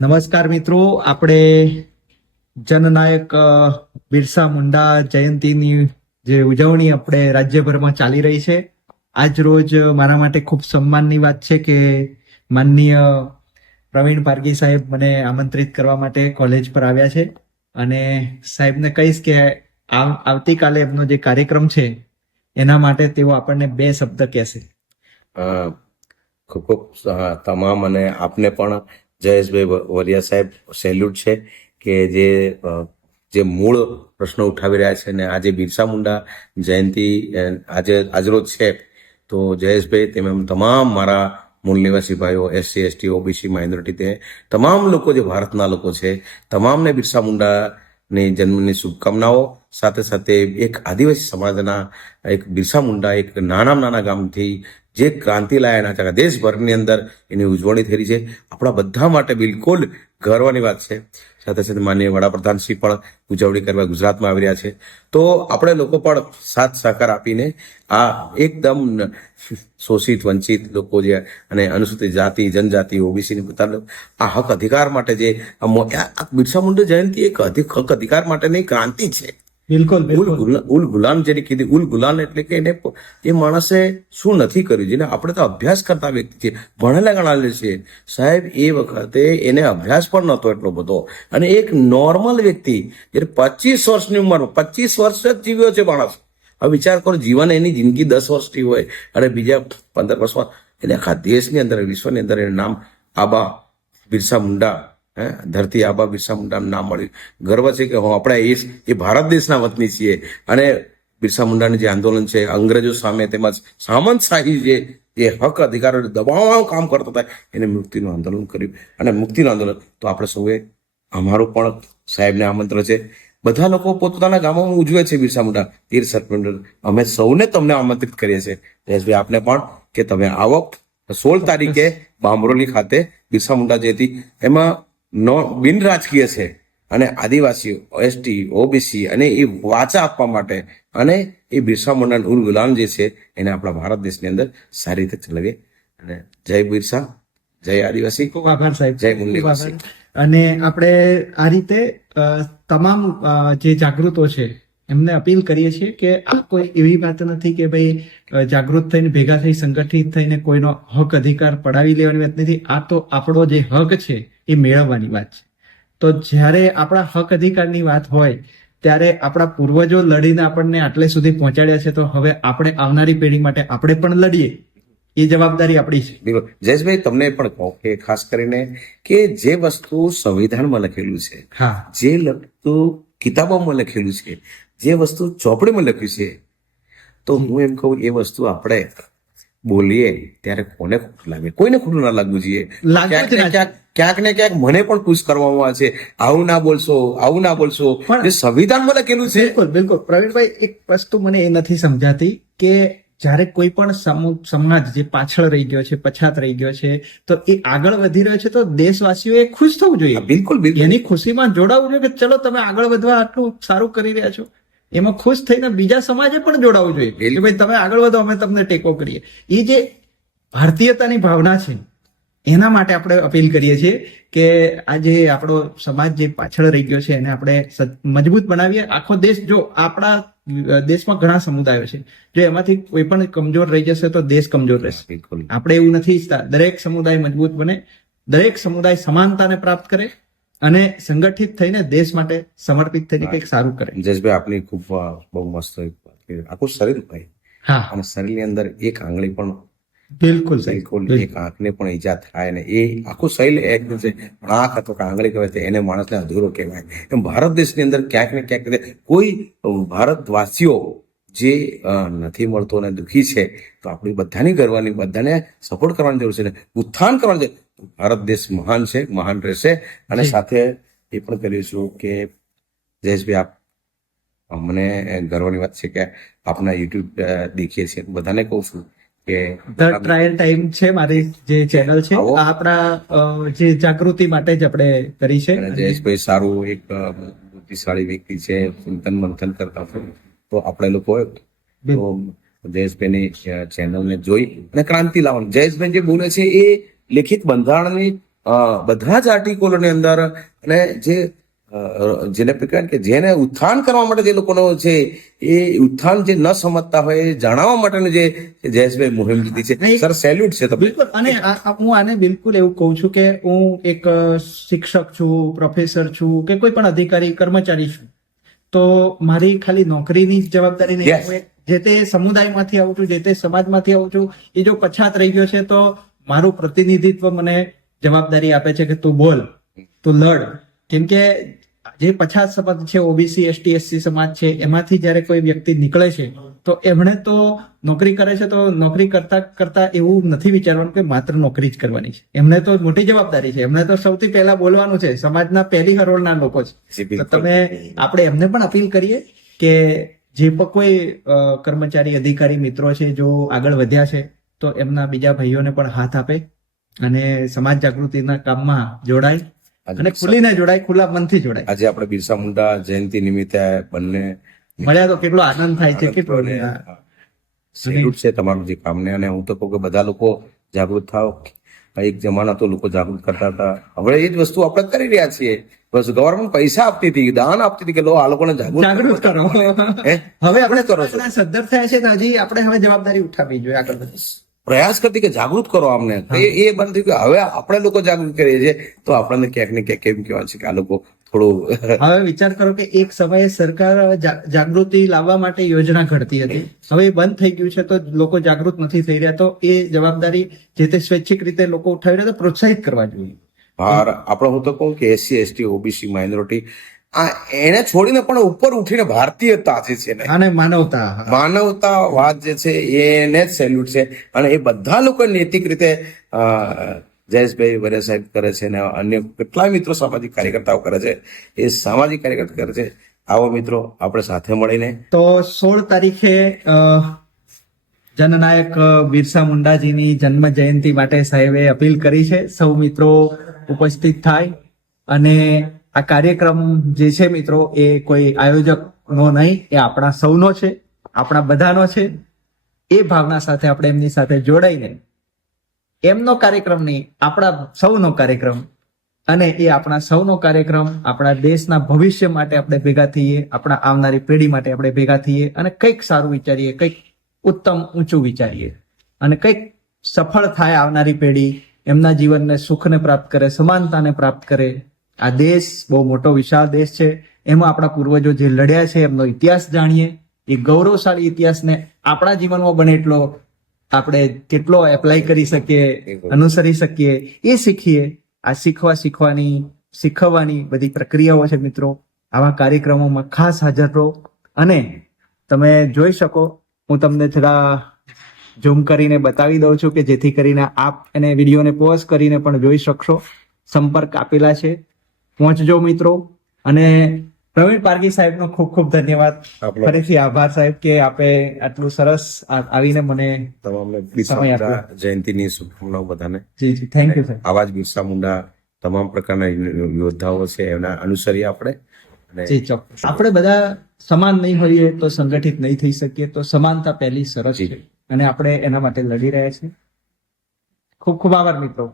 નમસ્કાર મિત્રો, આપણે જનનાયક બિરસા મુંડા જયંતિની જે ઉજવણી આપણે રાજ્યભરમાં ચાલી રહી છે, આજ રોજ મારા માટે ખૂબ સન્માનની વાત છે કે માનનીય પ્રવીણ પારગી સાહેબ મને આમંત્રિત કરવા માટે કોલેજ પર આવ્યા છે અને સાહેબને કહીશ કે આવતીકાલે એમનો જે કાર્યક્રમ છે એના માટે તેઓ આપણને 2 શબ્દ કહેશે. ખૂબ ખૂબ તમામ અને આપને પણ જયેશભાઈ વરિયા સાહેબ સેલ્યુટ છે કે જે મૂળ પ્રશ્નો ઉઠાવી રહ્યા છે અને આજે બિરસા મુંડા જયંતિ આજરોજ છે. તો જયેશભાઈ તેમ તમામ મારા મૂળ નિવાસી ભાઈઓ, SC ST OBC માઇનોરિટી, તે તમામ લોકો જે ભારતના લોકો છે, તમામને બિરસા મુંડાની જન્મની શુભકામનાઓ. સાથે સાથે એક આદિવાસી સમાજના એક બિરસા મુંડા એક નાના ગામથી જે ક્રાંતિ લાયા એના દેશભરની અંદર એની ઉજવણી થઈ રહી છે, આપણા બધા માટે બિલકુલ ગર્વની વાત છે. સાથે સાથે માનનીય વડાપ્રધાનશ્રી પણ ઉજવણી કરવા ગુજરાતમાં આવી રહ્યા છે. તો આપણે લોકો પણ સાથ સહકાર આપીને આ એકદમ શોષિત વંચિત લોકો જે અને અનુસૂચિત જાતિ જનજાતિ OBC ની બધા આ હક અધિકાર માટે જે બિરસા મુંડા જયંતિ એક હક અધિકાર માટેની ક્રાંતિ છે. બિલકુલ ઉલ ગુલામ જેને કીધી, ઉલ ગુલામ એટલે કે એને એ માણસે શું નથી કર્યું, જેને આપણે તો અભ્યાસ કરતા વ્યક્તિ છે, ભણેલા ગણાલે છે સાહેબ. એ વખતે એને અભ્યાસ પણ નહોતો એટલો બધો અને એક નોર્મલ વ્યક્તિ જ્યારે 25 વર્ષની ઉંમરમાં 25 વર્ષ જ જીવ્યો છે માણસ. હવે વિચાર કરો, જીવન એની જિંદગી 10 વર્ષની હોય અને બીજા 15 વર્ષમાં એને આખા દેશની અંદર વિશ્વની અંદર એનું નામ આબા બિરસા મુંડા, ધરતી આબા બિરસા મુંડાનું નામ મળ્યું. ગર્વ છે કે આપણે એ ભારત દેશના વતની છીએ અને બિરસા મુંડાનું જે આંદોલન છે અંગ્રેજો સામે તેમજ સામંતશાહી જે હક અધિકારો દબાવવાનું કામ કરતા હતા એને મુક્તિનું આંદોલન કર્યું અને મુક્તિનું આંદોલન તો આપણે સૌએ, અમારું પણ સાહેબને આમંત્રણ છે. બધા લોકો પોતપોતાના ગામોમાં ઉજવે છે બિરસા મુંડા 13 સપ્ટેમ્બર. અમે સૌને તમને આમંત્રિત કરીએ છીએ જયેશભાઈ, આપને પણ કે તમે આવો 16 તારીખે બામરોલી ખાતે બિરસા મુંડા જયંતિ. એમાં બિન રાજકીય છે અને આદિવાસીઓ, ST OBC અને એ વાચા આપવા માટે અને એ બિરસા મુંડા ઉલ ગુલામ જે છે એને આપણા ભારત દેશની અંદર સારી રીતે ચલાવીએ. અને જય બિરસા, જય આદિવાસી. ખૂબ આભાર સાહેબ, જય મુંડેવાસી. અને આપણે આ રીતે તમામ જે જાગૃતો છે એમને અપીલ કરીએ છીએ કે આ કોઈ એવી વાત નથી કે ભાઈ જાગૃત થઈને ભેગા થઈ સંગઠિત થઈને કોઈનો હક અધિકાર પડાવી લેવાની વાત નથી. આ તો આપણો જે હક છે એ મેળવવાની વાત છે. તો જ્યારે આપણા હક અધિકારની વાત હોય ત્યારે આપણા પૂર્વજો લડીને આપણને આટલે સુધી પહોંચાડ્યા છે, તો હવે આપણે આવનારી પેઢી માટે આપણે પણ લડીએ, એ જવાબદારી આપણી છે. બિલકુલ જયેશભાઈ, તમને પણ કહું કે ખાસ કરીને કે જે વસ્તુ સંવિધાનમાં લખેલું છે, જે વસ્તુ કિતાબોમાં લખેલું છે, જે વસ્તુ ચોપડીમાં લખ્યું છે, તો હું એમ કહું એ વસ્તુ આપણે બોલીએ ત્યારે કોને ખોટું લાગે? કોઈને ખોટું ના લાગવું જોઈએ. ક્યાંક ને ક્યાંક મને પણ પુશ કરવામાં આવે છે, આવું ના બોલશો, આવું ના બોલશો, જે સંવિધાનમાં લખેલું છે. બિલકુલ પ્રવીણભાઈ, એક વસ્તુ મને એ નથી સમજાતી કે જ્યારે કોઈ પણ સમાજ જે પાછળ રહી ગયો છે, પછાત રહી ગયો છે, તો એ આગળ વધી રહ્યો છે, તો દેશવાસીઓએ ખુશ થવું જોઈએ. બિલકુલ એની ખુશીમાં જોડાવવું જોઈએ કે ચલો તમે આગળ વધવા આટલું સારું કરી રહ્યા છો. એમાં ખુશ થઈને બીજા સમાજે પણ જોડાવવું જોઈએ કે ભાઈ તમે આગળ વધો, અમે તમને ટેકો કરીએ. એ જે ભારતીયતાની ભાવના છે એના માટે આપણે અપીલ કરીએ છીએ કે આજે આપણો સમાજ જે પાછળ રહી ગયો છે એને આપણે મજબૂત બનાવીએ. આખો દેશ, જો આપણા દેશમાં ઘણા સમુદાયો છે, જો એમાંથી કોઈ પણ કમજોર રહી જશે તો દેશ કમજોર રહેશે. આપણે એવું નથી ઈચ્છતા. દરેક સમુદાય મજબૂત બને, દરેક સમુદાય સમાનતાને પ્રાપ્ત કરે અને સંગઠિત થઈને દેશ માટે સમર્પિત થઈને કંઈક સારું કરે. જયેશભાઈ, આપની ખૂબ બહુ મસ્ત આખું શરીર ભાઈ, અને શરીરની અંદર એક આંગળી પણ બિલકુલ એક આંખને પણ ઈજા થાય ને એ આખું શૈલ એક છે. આંખ અથવા આંગળી કહેવાય એને માણસને અધૂરો કહેવાય. એમ ભારત દેશની અંદર ક્યાંક ને ક્યાંક કોઈ ભારતવાસીઓ જે નથી મળતો અને દુઃખી છે, તો આપણી બધાની ગર્વની, બધાને સપોર્ટ કરવાની જરૂર છે ને ઉત્થાન કરવાની છે. ભારત દેશ મહાન છે, મહાન રહેશે. અને સાથે એ પણ કરીશું કે જયેશભાઈ, આપ મને ગર્વની વાત છે કે આપના YouTube દેખીએ છીએ, બધાને કહું છું કે ટ્રાયલ ટાઈમ છે મારી જે ચેનલ છે, આપણા જે જાગૃતિ માટે જ આપણે કરી છે. જયેશભાઈ સારું એક બુદ્ધિશાળી વ્યક્તિ છે, ચિંતન મંથન કરતા તો આપણે લોકો તો જયેશભાઈની ચેનલને જોઈ અને ક્રાંતિ લાવવાની. જયેશભાઈ જે બોલે છે એ લિખિત બંધારણની બધા જ આર્ટિકલોની અંદર અને જેને કહેવાય કે જેને ઉત્થાન કરવા માટે જે લોકોનો છે એ ઉત્થાન જે ન સમજતા હોય એ જાણવા માટેનું જે જયેશભાઈ મુહિમ લીધી છે, નહીં. સર સેલ્યુટ છે તમને. બિલકુલ. અને હું આને બિલકુલ એવું કહું છું કે હું એક શિક્ષક છું, પ્રોફેસર છું કે કોઈ પણ અધિકારી કર્મચારી છું, તો મારી ખાલી નોકરીની જ જવાબદારી નહીં. Yes. હું એક જે તે સમુદાયમાંથી આવું છું, જે તે સમાજમાંથી આવું છું, એ જો પછાત રહી ગયો છે તો મારું પ્રતિનિધિત્વ મને જવાબદારી આપે છે કે તું બોલ, તું લડ. કેમ કે જે પછાત સમાજ છે, ઓબીસી, એસટી, એસસી સમાજ છે, એમાંથી જયારે કોઈ વ્યક્તિ નીકળે છે તો એમણે તો નોકરી કરે છે તો નોકરી કરતા કરતા એવું નથી વિચારવાનું કે માત્ર નોકરી જ કરવાની છે. એમને તો મોટી જવાબદારી છે. એમને તો સૌથી પહેલા બોલવાનું છે. સમાજના પહેલી હરોળના લોકો છે. તો તમે આપણે એમને પણ અપીલ કરીએ કે જે પણ કોઈ કર્મચારી, અધિકારી મિત્રો છે જો આગળ વધ્યા છે તો એમના બીજા ભાઈઓને પણ હાથ આપે અને સમાજ જાગૃતિના કામમાં જોડાય અને ખુલીને જોડાય, ખુલ્લા મનથી જોડાય. આજે આપણે બિરસા મુંડા જયંતિ નિમિત્તે બંને મળ્યા તો કેટલો આનંદ થાય છે. કેટલો સેલ્યુટ છે તમારું જે કામને. અને હું તો કહું કે બધા લોકો જાગૃત થાવ. એક જમાના તો લોકો જાગૃત કરતા હતા, હવે એ જ વસ્તુ આપણે કરી રહ્યા છીએ. બસ ગવર્મેન્ટ પૈસા આપતી હતી, દાન આપતી હતી કે લો આ લોકોને જાગૃત કરો. હે? હવે આપણે કરો છો. સદ્ધર થયા છે તો હજી આપણે હવે જવાબદારી ઉઠાવવી જોઈએ આગળ વધી. પ્રયાસ કરતી કે જાગૃત કરો અમને. એ બંધ થયું કે હવે આપણે લોકો જાગૃત કરીએ છીએ તો આપણને ક્યાંક ને ક્યાંક કેમ કહેવાનું છે કે આ લોકો થોડું હવે વિચાર કરો કે એક સમયે સરકાર જાગૃતિ લાવવા માટે યોજના ઘડતી હતી, હવે એ બંધ થઈ ગયું છે તો લોકો જાગૃત નથી થઈ રહ્યા. તો એ જવાબદારી જે તે સ્વૈચ્છિક રીતે લોકો ઉઠાવી રહ્યા તો પ્રોત્સાહિત કરવા જોઈએ. આપણે હું તો કહું કે એસસી, એસટી, ઓબીસી, માઇનોરિટી એને છોડીને પણ ઉપર ઉઠીને ભારતીયતા જે છે ને, અને માનવતા, માનવતાવાદ જે છે એને જ સેલ્યુટ છે. અને એ બધા લોકો નૈતિક રીતે જયેશભાઈ વરે સાહેબ કરે છે અને અન્ય કેટલાય મિત્રો સામાજિક કાર્યકર્તાઓ કરે છે. એ સામાજિક કાર્યકર્તા કરે છે. આવો મિત્રો આપણે સાથે મળીને તો 16 તારીખે જનનાયક બિરસા મુંડાજીની જન્મ જયંતિ માટે સાહેબે અપીલ કરી છે સૌ મિત્રો ઉપસ્થિત થાય. અને આ કાર્યક્રમ જે છે મિત્રો એ કોઈ આયોજકનો નહીં, એ આપણા સૌનો છે, આપણા બધાનો છે. એ ભાવના સાથે આપણે એમની સાથે જોડાઈને એમનો કાર્યક્રમ નહીં, આપણા સૌનો કાર્યક્રમ, અને એ આપણા સૌનો કાર્યક્રમ આપણા દેશના ભવિષ્ય માટે આપણે ભેગા થઈએ, આપણા આવનારી પેઢી માટે આપણે ભેગા થઈએ અને કંઈક સારું વિચારીએ, કંઈક ઉત્તમ ઊંચું વિચારીએ અને કંઈક સફળ થાય આવનારી પેઢી, એમના જીવનને સુખને પ્રાપ્ત કરે, સમાનતાને પ્રાપ્ત કરે. આ દેશ બહુ મોટો વિશાળ દેશ છે, એમાં આપણા પૂર્વજો જે લડ્યા છે એમનો ઇતિહાસ જાણીએ. એ ગૌરવશાળી ઇતિહાસને આપણા જીવનમાં બને એટલો આપણે કેટલો એપ્લાય કરી શકીએ, અનુસરી શકીએ, એ શીખીએ. આ શીખવવાની બધી પ્રક્રિયાઓ છે મિત્રો. આવા કાર્યક્રમોમાં ખાસ હાજર રહો. અને તમે જોઈ શકો, હું તમને જરા ઝૂમ કરીને બતાવી દઉં છું કે જેથી કરીને આપ એને વિડીયોને પોઝ કરીને પણ જોઈ શકશો. સંપર્ક આપેલા છે, પહોંચજો મિત્રો. અને પ્રવીણ પારગી સાહેબનો ખૂબ ખૂબ ધન્યવાદ, ફરીથી આભાર સાહેબ કે આપે આટલું સરસ આવીને મને તમામને બિરસા મુંડા જયંતિની શુભકામનાઓ બધાને. જી જી, થેન્ક યુ સાહેબ. આવા જ બિરસા મુંડા તમામ પ્રકારના યોદ્ધાઓ છે એના અનુસરીએ આપણે. જી ચોક્કસ. આપણે બધા સમાન નહીં હોઈએ તો સંગઠિત નહીં થઈ શકીએ. તો સમાનતા પહેલી શરત છે અને આપણે એના માટે લડી રહ્યા છીએ. ખૂબ ખૂબ આભાર મિત્રો.